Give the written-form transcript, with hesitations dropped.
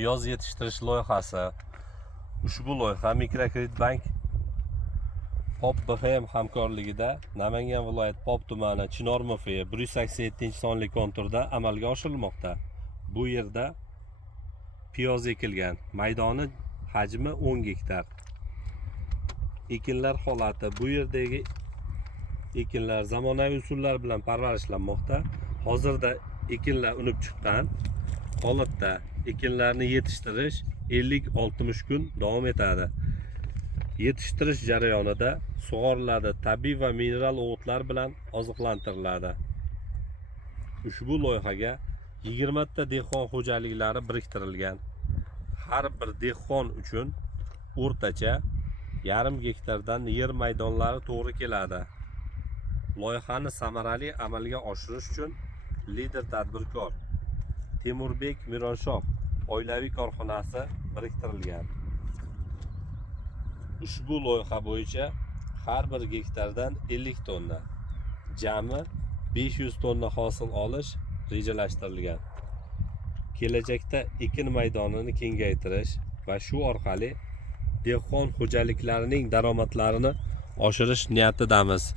piyoz yetishtirish loyihasi. Ushbu loyiha Mikrokredit bank Pop BHM hamkorligida Namangan viloyat Pop tumani Chinor MFI 187-sonli konturda amalga oshirilmoqda. Bu yerda piyoz ekilgan. Maydoni hajmi 10 gektar. Ekinlar holati: bu yerdagi ekinlar zamonaviy usullar bilan parvarishlanmoqda. Hozirda ekinlar unib chiqqan holatda ekinlarni yetishtirish 50-60 kun davom etadi. Yetishtirish jarayonida sug'oriladi, tabiiy va mineral o'g'itlar bilan oziqlantiriladi. Ushbu loyihaga 20 ta dehqon xo'jaliklari biriktirilgan. Har bir dehqon uchun o'rtacha yarim gektardan yer maydonlari to'g'ri keladi. Loyihani samarali amalga oshirish uchun lider tadbirkor Temurbek Mironshoh oilaviy korxonasi biriktirilgan. Ushbu loyiha bo'yicha har bir gektardan 50 tonna, jami 500 tonna hosil olish rejalashtirilgan. Kelajakda ekin maydonini kengaytirish va shu orqali dehqon xo'jaliklarining daromadlarini oshirish niyatidamiz.